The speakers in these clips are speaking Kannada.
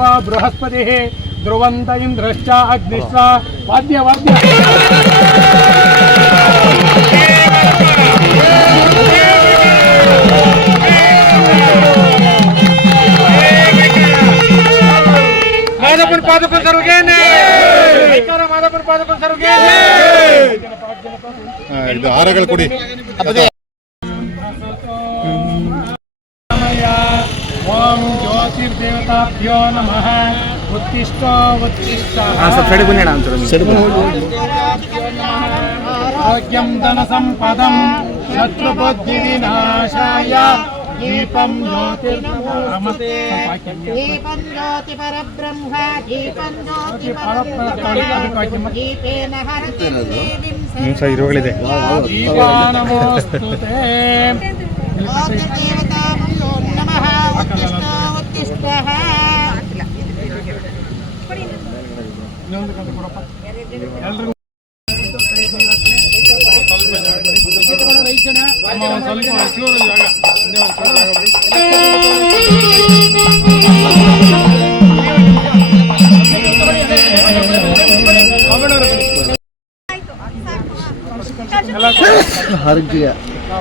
देवा बृहस्पतिः ध्रुवन्त इन्द्रश्च अग्निश्च वाद्य माधवपुर पादपुर सर्वगेने माधवपुर पादपुर सर्वगेने ಇದು ಹಾರಗಳು ಕೊಡಿ. ओम ज्योतिर्देवताभ्यो नमः उत्तिष्ठ उत्तिष्ठ आरोग्यं धनसम्पदं शत्रुबुद्धिविनाशाय दीपं दीपं ज्योति परब्रह्म दीपं ज्योति परब्रह्म दीपेन हरति देवीं दीपानमोस्तुते ज्योतिर्देवताभ्यो नमः उत्तिष्ठ उत्तिष्ठ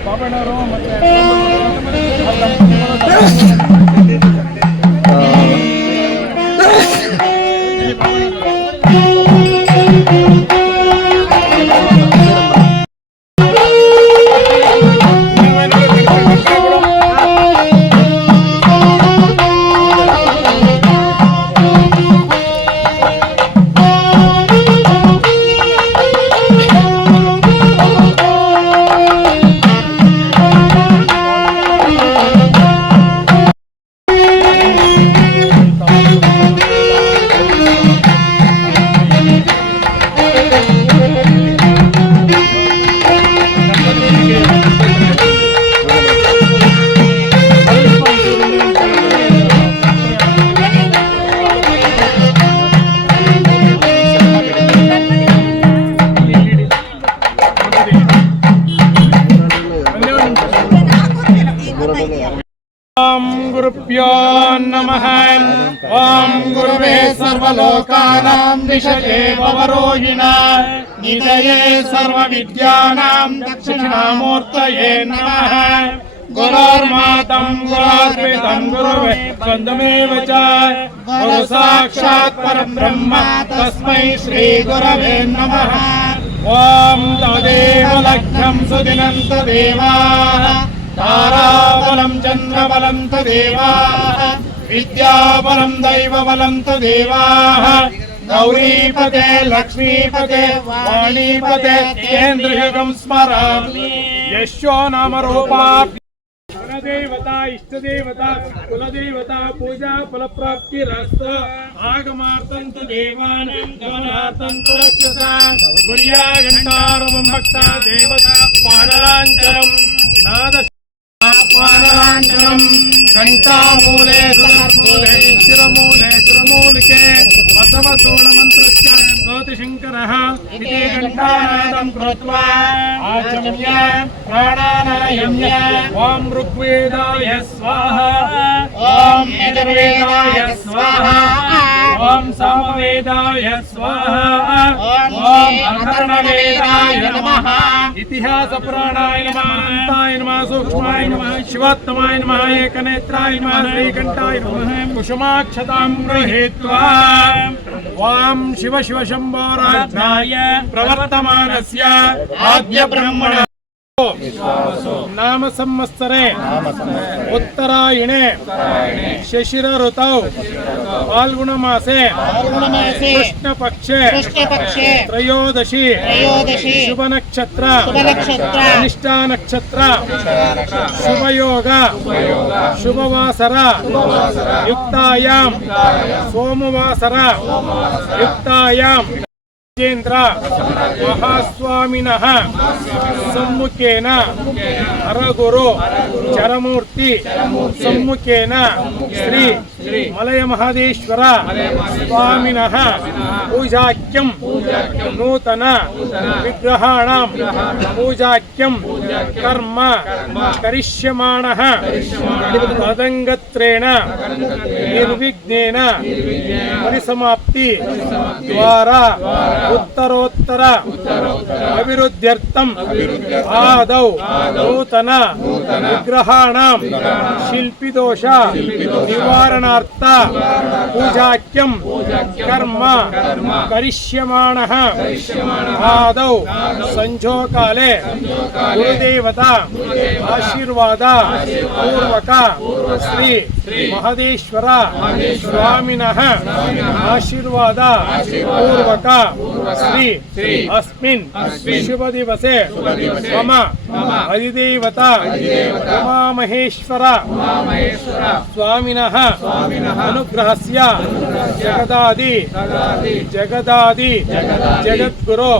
ಬಾಬಣ್ಣವರು ಮತ್ತೆ ओम गुरुभ्यो नमः। ओम गुरुवे सर्वलोकानां विषये वरोहिणा निधये सर्वविद्यानां दक्षिणामूर्तये नमः। गुरुर्मातं गुरुर्पितं गुरुवे बन्धुमेव च गुरु साक्षात् परब्रह्म तस्मै श्री गुरवे नमः। ओम तदेव लक्ष्यं सुदिनं तदेवाः ताराबलं चन्द्रबलं तदेवाः विद्याबलं दैवबलं तदेवाः गौरीपते लक्ष्मीपते वाणीपते केन्द्रयुगं स्मरामि यशो नाम रूपा देवता इष्टदेवता कुलदेवता पूजा फलप्राप्तिरस्तु आगमार्थं तु देवानां गमनार्थं तु रक्षसा गुर्या घण्टारवं भक्ता देवता पानलाञ्चलं नाद पानलाञ्चलं घण्टामूले सुरमूले शिरमूले शिरमूलिके वसवसूलमन्त्रस्य ज्योतिशङ्करः इति घण्टानादं कृत्वा आचम्य प्राणानायम्य ॐ ऋग्वेदाय स्वाहा ॐ यजुर्वेदाय स्वाहा ॐ सामवेदाय स्वाहा ॐ अथर्ववेदाय नमः। इतिहास पुराणाय नमः अनन्ताय नमः सूक्ष्माय नमः शिवोत्तमाय नमः एकनेत्राय नमः श्रीकण्ठाय नमः कुसुमाक्षतां गृहीत्वा ॐ शिव शिव शम्भो राज्ञाय प्रवर्तमानस्य आद्य ब्रह्मण नाम संवत्सरे उत्तरायणे शिशिर ऋतौ फाल्गुणमासे कृष्णपक्षे त्रयोदशी शुभ नक्षत्र निष्ठा नक्षत्र शुभयोग शुभवासर युक्तायां सोमवासर युक्तायां కేంద్ర మహాస్వామినః సమ్ముఖేన హరగురు చరమూర్తి సమ్ముఖేన శ్రీ మలయ మహదేశ్వర స్వామినః పూజాఖ్యం నూతన విగ్రహాణం పూజాఖ్యం కర్మ కరిష్యమాణః తదంగత్రేణ నిర్విఘ్నేన పరిసమాప్తి ద్వారా ఉత్తరోత్తర అభివృద్ధ్యర్థం ఆదౌ నూతన విగ్రహాణం శిల్పిదోష నివారణార్థ పూజాఖ్యం కర్మ కరిష్యమాణః ఆదౌ సంధ్యోకాలే గురుదేవత ఆశీర్వాద పూర్వక శ్రీ మహదేశ్వర స్వామినః ఆశీర్వాద పూర్వక శ్రీ అస్మిన్ శుభ దివసే మమ అధిదేవత ఉమామహేశ్వర స్వామినః అనుగ్రహస్య జగదాది జగద్గురు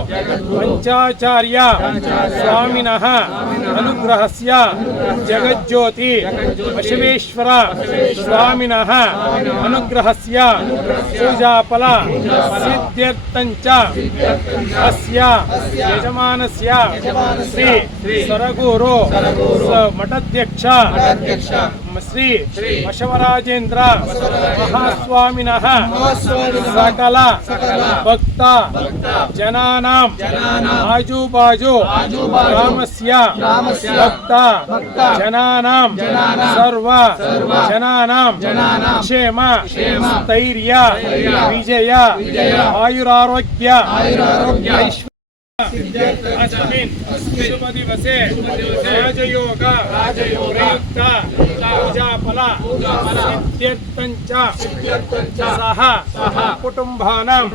పంచాచార్య స్వామినః అనుగ్రహస్య జగజ్యోతి బసవేశ్వర స్వామినః అనుగ్రహస్య పూజాఫల సిద్ధ్యర్థంచ అస్య యజమానస్య శ్రీ సరగూరు మఠాధ్యక్ష శ్రీ బసవరాజేంద్ర మహాస్వామినః సకల భక్త జనానాం ఆజుబాజు గ్రామస్య భక్త జనానాం సర్వ జనానాం క్షేమ స్థైర్య విజయ ఆయురారోగ్య ఐశ్వర్య అస్మిన్ శుభ దివసే రాజయోగ ప్రయుక్త పూజాఫల సిద్ధ్యర్థంచ సహ కుటుంబానాం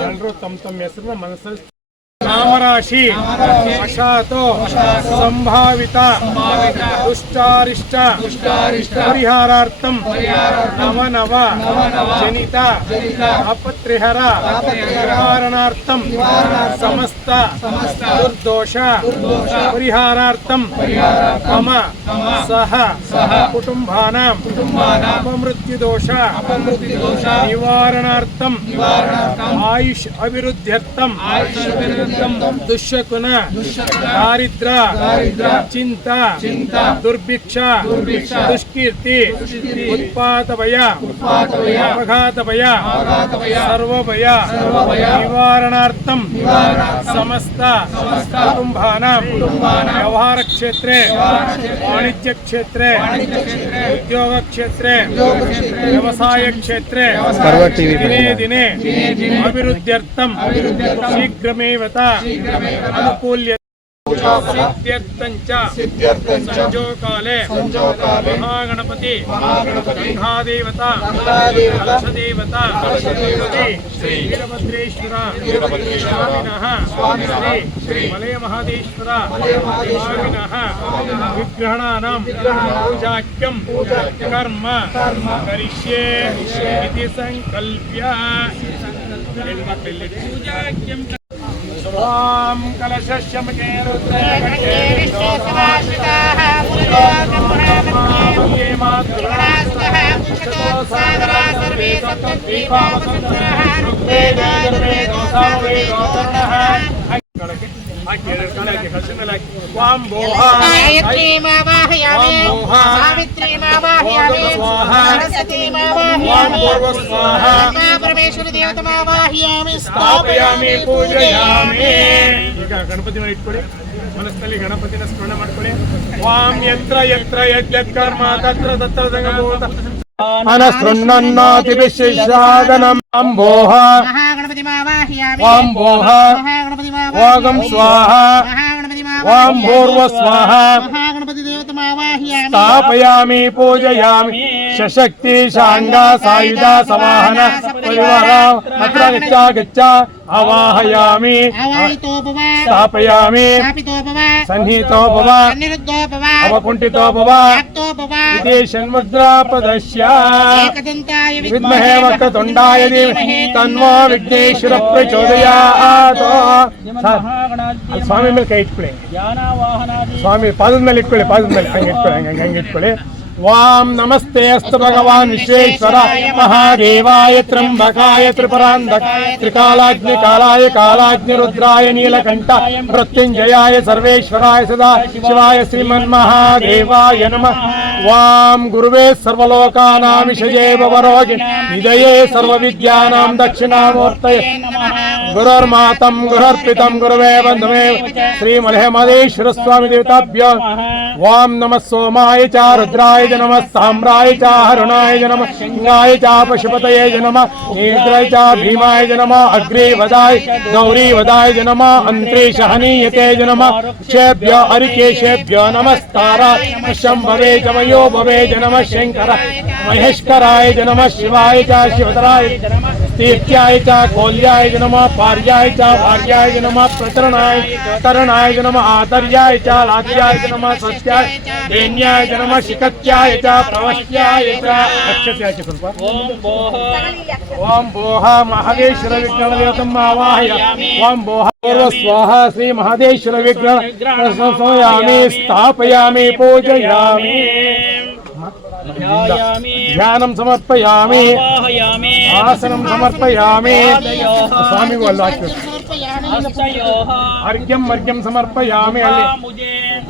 ಎಲ್ಲರೂ ತಮ್ಮ ಹೆಸರನ್ನ ಮನಸ್ಸಲ್ಲಿ ನಾಮರಾಶಿ ವಶಾತೋ ಸಂಭಾವಿತ ದುಷ್ಟಾರಿಷ್ಟ ಪರಿಹಾರಾರ್ಥಂ ನವ ಜನಿತ ಅಪತ್ರಿಹರ ನಿವಾರಣಾರ್ಥಂ ಸಮಸ್ತ ದುರ್ದೋಷ ಪರಿಹಾರಾರ್ಥಂ ಮಮ ಸಹ ಕುಟುಂಬಾನಾಂ ಅಪಮೃತ್ಯುದೋಷ ನಿವಾರಣಾರ್ಥಂ ಆಯುಷ್ ಅಭಿವೃದ್ಧ್ಯರ್ಥಂ ದುಶ್ಶಕುನ ದಾರಿದ್ರ ಚಿಂತಾ ದುರ್ಭಿಕ್ಷ ದುಷ್ಕೀರ್ತಿ ಉತ್ಪಾತ ಭಯ ಅಪಘಾತ ಭಯ ಸರ್ವ ಭಯ ನಿವಾರಣಾರ್ಥಂ ಸಮಸ್ತ ಕುಟುಂಬಾನಾಂ ವ್ಯವಹಾರ ಕ್ಷೇತ್ರೆ ವಾಣಿಜ್ಯ ಕ್ಷೇತ್ರೆ ಉದ್ಯೋಗ ಕ್ಷೇತ್ರೆ ವ್ಯವಸಾಯ ಕ್ಷೇತ್ರೆ ದಿನೇ ದಿನೇ ಅಭಿವೃದ್ಧ್ಯರ್ಥಂ ಶೀಘ್ರಮೇವತ ಅನುಕೂಲ್ಯ ಸಿದ್ಧ್ಯರ್ಥಂಚ ಸಂಜೋಕಾಲೆ ಮಹಾಗಣಪತಿ ಗಂಗಾದೇವತಾ ಕಲಶದೇವತಾ ಶ್ರೀ ವೀರಭದ್ರೇಶ್ವರ ಸ್ವಾಮಿನಃ ಶ್ರೀ ಮಲಯ ಮಹದೇಶ್ವರ ಸ್ವಾಮಿನಃ ವಿಗ್ರಹಾಣಾಂ ಪೂಜಾಖ್ಯಂ ಕರ್ಮ ಕರಿಷ್ಯೆ ಇತಿ ಸಂಕಲ್ಪ್ಯ ಪೂಜಾಖ್ಯಂ ॐ कलशस्यमके परमेश्वर देवतमावाहयामि स्थापयामि पूजयामि ಈಗ ಗಣಪತಿನ ಇಟ್ಕೊಳ್ಳಿ ಮನಸ್ಸಿನಲ್ಲಿ ಗಣಪತಿನ ಸ್ಮರಣೆ ಮಾಡ್ಕೊಳ್ಳಿ ವಾಂ ಯತ್ರ ಯತ್ರ ಯಜ್ಞಕರ್ಮ ತತ್ರ ತತ್ರ ಸಂಗಭೂತ ಅನಸೃಣ್ಣನ್ನಾತಿವಿಶೇಷಾದನಂ ಅಂಬೋಹ महागणपतिमावाहयामि वाम्भोह वागं स्वाहा वाम्भोर्व स्वाहा महागणपति देवतमावाहयामि स्थापयामि पूजयामि सशक्ति शांगा सायुधा सवाहन परिवार अत्र गच्छ आवाहयामि आवाहितो भव स्थापयामि स्थापितो भव सन्निहितो भव अनिरुद्धो भव अवकुण्ठितो भव व्याप्तो भव इति षण्मुद्रा प्रदर्श्य एकदन्ताय विद्महे वक्रतुण्डाय धीमहि तन्नो विघ्नेश्वर प्रचोदयात् ಸ್ವಾಮಿ ಮೇಲೆ ಕೈ ಇಟ್ಕೊಳ್ಳಿ ಸ್ವಾಮಿ ಪಾದದ ಮೇಲೆ ಇಟ್ಕೊಳ್ಳಿ ಹಂಗೆ ಇಟ್ಕೊಳ್ಳಿ ವಾಂ ನಮಸ್ತೆ ಅಸ್ತು ಭಗವಾನ್ ವಿಶ್ವೇಶ್ವರ ಮಹಾದೇವಾಯ ತ್ರ್ಯಂಬಕಾಯ ತ್ರಿಪುರಾಂಧಕಾಯ ತ್ರಿಕಾಲಾಗ್ನಿ ಕಾಲಾಯ ಕಾಲಾಗ್ನಿ ರುದ್ರಾಯ ನೀಲಕಂಠ ಮೃತ್ಯುಂಜಯಾಯ ಸರ್ವೇಶ್ವರಾಯ ಸದಾ ಶಿವಾಯ ಶ್ರೀಮನ್ಮಹಾದೇವಾಯ ನಮಃ ವಾಂ ಗುರುವೇ ಸರ್ವಲೋಕಾನಾಂ ವಿಷಯೇ ಭವರೋಗಿ ನಿಧಯೇ ಸರ್ವವಿದ್ಯಾನಾಂ ದಕ್ಷಿಣಾಮೂರ್ತಯೇ ಗುರುರ್ಮಾತಂ ಗುರುರ್ಪಿತಂ ಗುರುವೇ ಬಂಧುವೇ ಶ್ರೀ ಮಲೆಮಹದೇಶ್ವರ ಸ್ವಾಮಿ ದೇವತಾಭ್ಯೋ ವಾಂ ನಮಃ ಸೋಮಾಯ ಚ ರುದ್ರಾಯ नमः साम्राय च हरुणाय नमः सिंहाय च पशुपतये नमः नेत्राय च भीमाय नमः अग्रे वदाय गौरी वदाय नमः अन्त्रे सहनीयते नमः शेभ्यो अरिकेशेभ्यो नमस्ताराय शंभवे च मयो भवे नमः शंकर महेश्वराय नमः शिवाय च शिवतराय तीर्थ्याय च कोल्याय नमः पार्याय च भार्याय नमः प्रतरणाय तरणाय नमः आतर्याय च लात्याय नमः सत्याय देन्याय नमः शिखत्याय च प्रवश्याय च अक्षत्याय च ಸ್ವಲ್ಪ ओम भोः महादेश्वर विघ्नदेवतम् आवाहयामि ओम भोः पूर्व स्वाहा श्री महादेश्वर विघ्न समयामि स्थापयामि पूजयामि ध्यानं समर्पयामि आसनं समर्पयामि स्वामी को अल्लाह अर्घ्यं समर्पयामि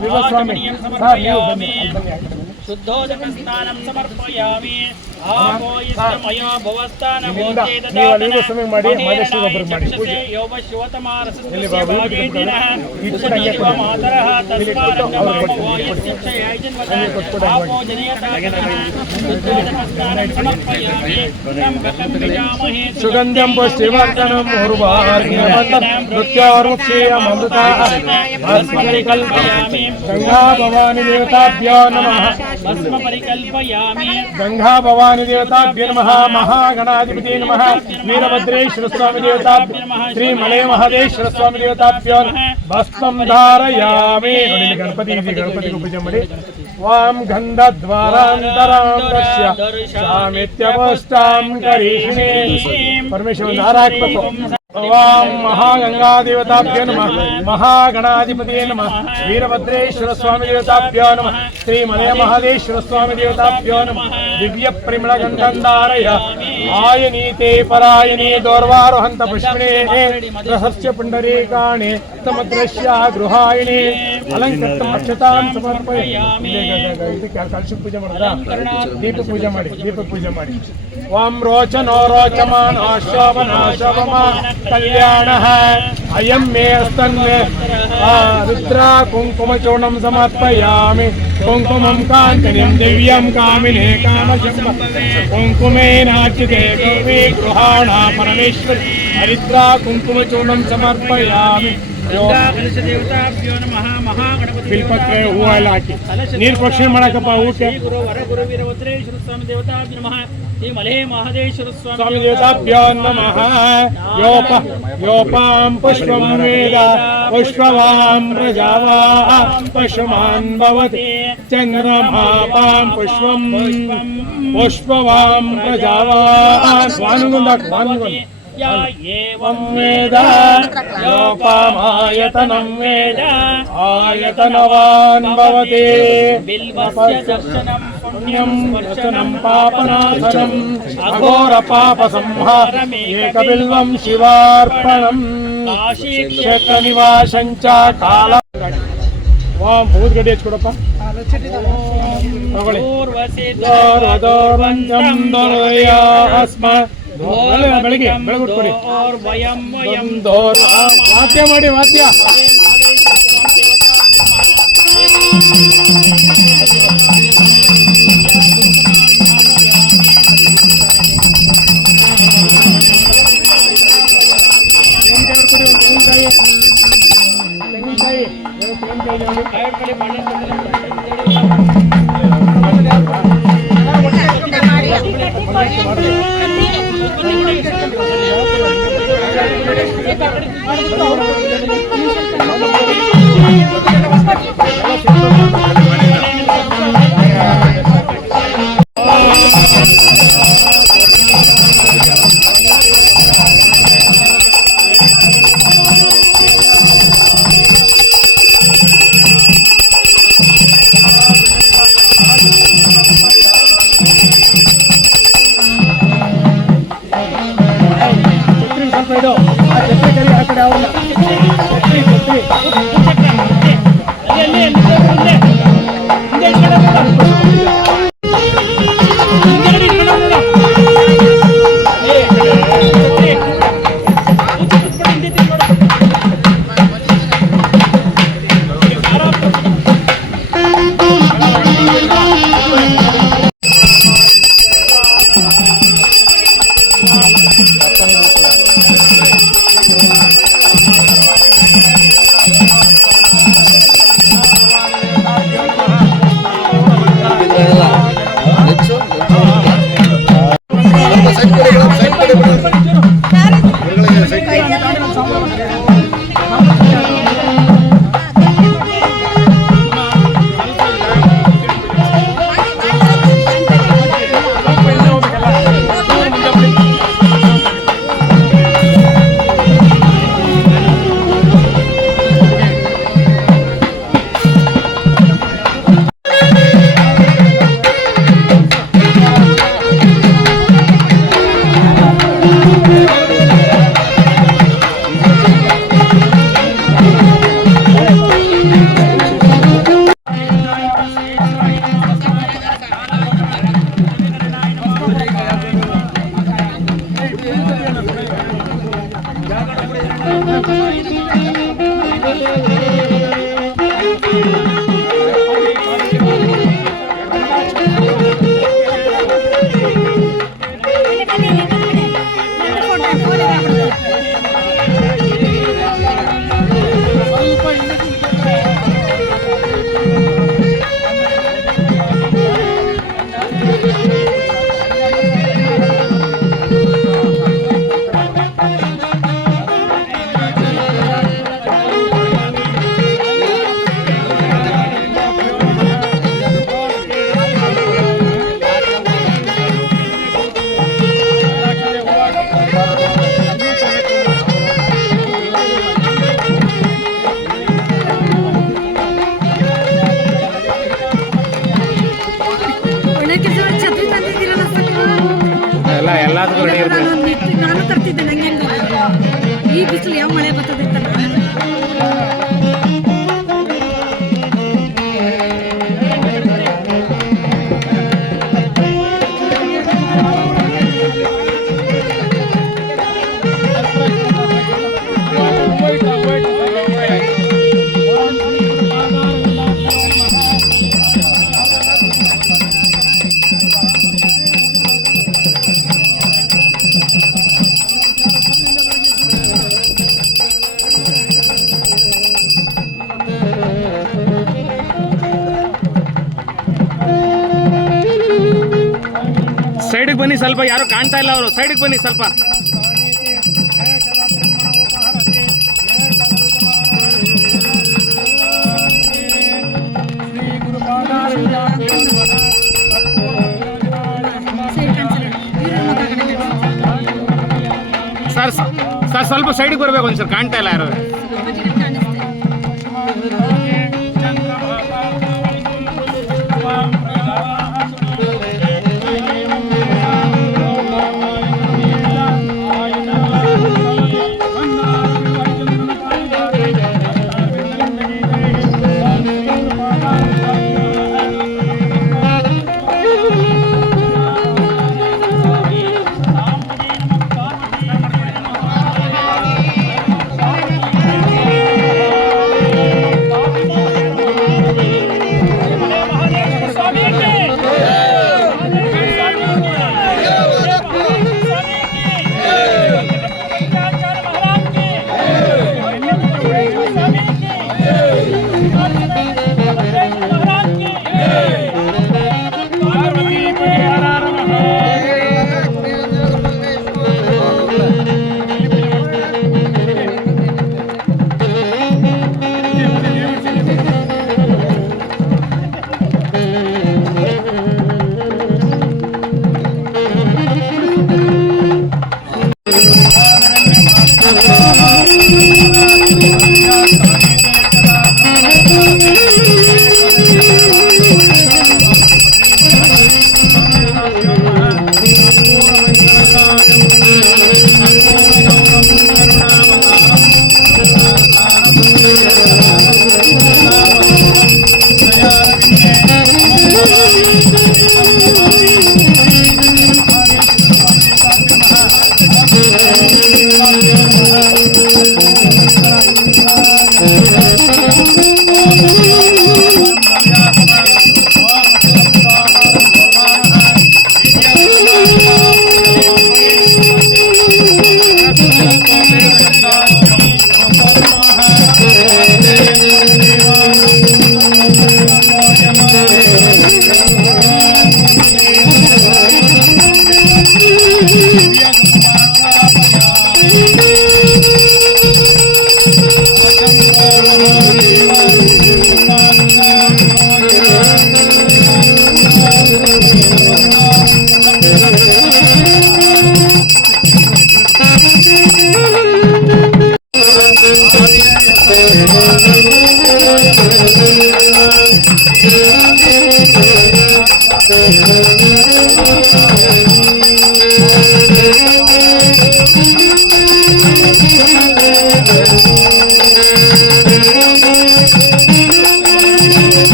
स्वामी शुद्धोदकस्नानं समर्पयामि आपो इष्टमयो भवस्तानमोचेददातन वोचेदनायक्षसे योवश्वतमारसस्यभागेतिनः सुजीवमातरः तस्मात् नमो यस्यक्षयाय जन्मतः आपो जनयतागनः शुद्धोदकस्नानं समर्पयामि त्र्यम्बकं यजामहे सुगन्धं पुष्टिवर्धनम् उर्वारुकवन्दनं मृत्योर्मुक्षीयममृताः परिकल्पयामि गंगा भवानी देवताभ्यो नमः भस्म परिकल्पयामि गंगा भवानी देवताभ्यो नमः महागणाधिपति नमः वीरभद्रेश्वर स्वामी देवताभ्यो श्री मले महादेश्वर स्वामी देवताभ्यो भस्मं धारयामि गणपति को पूजा ಮಾಡಿ वाम गंधद्वारान्तरां दर्श्य शामित्यवष्टां करिष्ये परमेश्वर नारायण वाम महागंगा देवताभ्यो नमः महागणाधिपति नमः वीरभद्रेश्वर स्वामी देवताभ्यो नमः श्री मलय महादेश्वर स्वामी देवताभ्यो नमः दिव्य परिमल गंधंधारय आयनीते परायणे दौर्वारोहंत पुष्पिणे रहस्य पुंडरीकाणे तमद्रश्य गृहायणे अलंकृत अक्षतां समर्पयामि कलश पूजा ಮಾಡೋದಾ दीप पूजा ಮಾಡಿ वाम रोचनो रोचमान शोभना शोभमान कल्याणः अयं मे स्तन्मे रुद्रा कुंकुमचूर्णं समर्पयामि कुंकुमं काञ्चनीं दिव्यं कामिने कामशं कुंकुमेनार्चिते गौरी गृहाणा परमेश्वरी हरिद्रा कुंकुमचूर्णं समर्पयामि देवताभ्यो नमः महागणपति बिल्पत्रे हूವು ಎಲ್ಲ ಹಾಕಿ ನೀರು ಪ್ರೋಕ್ಷಣೆ ಮಾಡಕಪ್ಪ ಊಟ गुरु वर गुरु वीरभद्रेश्वर स्वामी देवताभ्यो नमः श्री मले महादेश्वर स्वामी देवताभ्यो नमः योपां पुष्पं वेद पुष्पवां प्रजावां पशुमान् भवति चन्द्रमापां पुष्पं पुष्पवां प्रजावां स्वानुगुण्ड या एवं वेद योपामायतनं वेद आयतनवान् भवति बिल्वस्य दर्शनं पुण्यं वचनं पापनाशनम् अघोरपापसंहारम् एकबिल्वं शिवार्पणम् क्षेत्रनिवासं च काल वां भूतगड्डी ಹಚ್ಕೊಡಪ್ಪ ತಗೊಳ್ಳಿ ದೋರ್ವದೋರ್ವಂತಂ ದೋರ್ಯಾಸ್ಮ ಬೆಳಗ್ಗೆ ಉಟ್ಕೊಡಿ ವಾದ್ಯ ಮಾಡಿ ವಾದ್ಯ ತೆಂಗಿನಕಾಯಿ ಸ್ವಲ್ಪ ಇದು ಆ ಛತ್ರಿ ಕರಿ ಆ ಕಡೆ ಅವನ್ನ ಛತ್ರಿ ನಾನು ತರ್ತಿದ್ದೆ, ನಂಗೆ ಈ ಬಿಸಿಲು ಯಾವ ಮಳೆ ಬರ್ತದೆ ಅಂತ ಸೈಡ್ಗೆ ಬನ್ನಿ ಸ್ವಲ್ಪ, ಯಾರು ಕಾಣ್ತಾ ಇಲ್ಲ ಅವರು, ಸೈಡ್ಗೆ ಬನ್ನಿ ಸ್ವಲ್ಪ. ಸರ್ ಸರ್ ಸ್ವಲ್ಪ ಸೈಡ್ಗೆ ಬರಬೇಕು ಒಂದು ಸರ್, ಕಾಣ್ತಾ ಇಲ್ಲ ಯಾರು.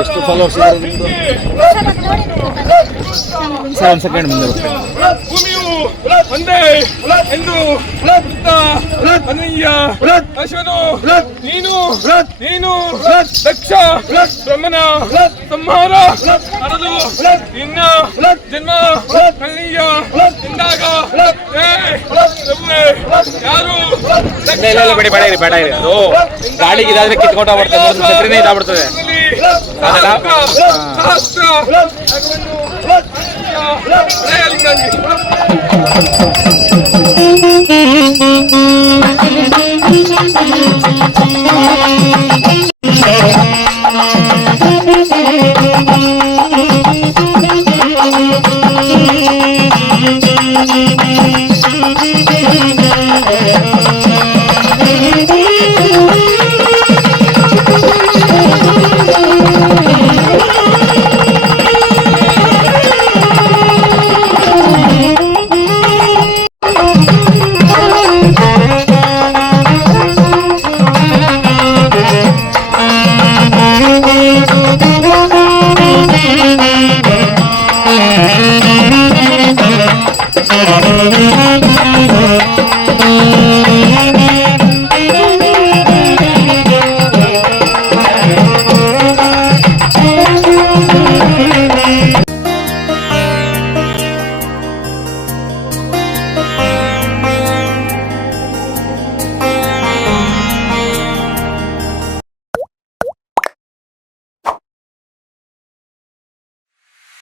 ಎಷ್ಟು ಫಾಲೋವರ್ಸ್ ಇದ್ದಾರೆ ನಿಮ್ಮದು? ಸರ್ ಒಂದು ಸೆಕೆಂಡ್ ಮುಂದೆ ಬರ್ತೀನಿ. ಭೂಮಿಯು ಒಂದೇ ಎಂದು ಅನಯ್ಯ ಅಶ್ವನು ನೀನು ನೀನು ದಕ್ಷ ಬ್ರಹ್ಮನ ಸಂಹಾರ ಅರದು ನಿನ್ನ ಜನ್ಮ ಅನಯ್ಯ ಎಂದಾಗ ಯಾರು ಬೇಡ ಬೇಡ ಇರಿ ಬೇಡ ಇರಿ ಅದು ಗಾಳಿಗೆ ಇದಾದ್ರೆ ಕಿತ್ಕೊಂಡು ಹೋಗ್ಬಿಡ್ತದೆ ಸಕ್ರಿನೇ ಇದಾಗ್ಬಿಡ್ತದೆ ಸಹಸ್ರ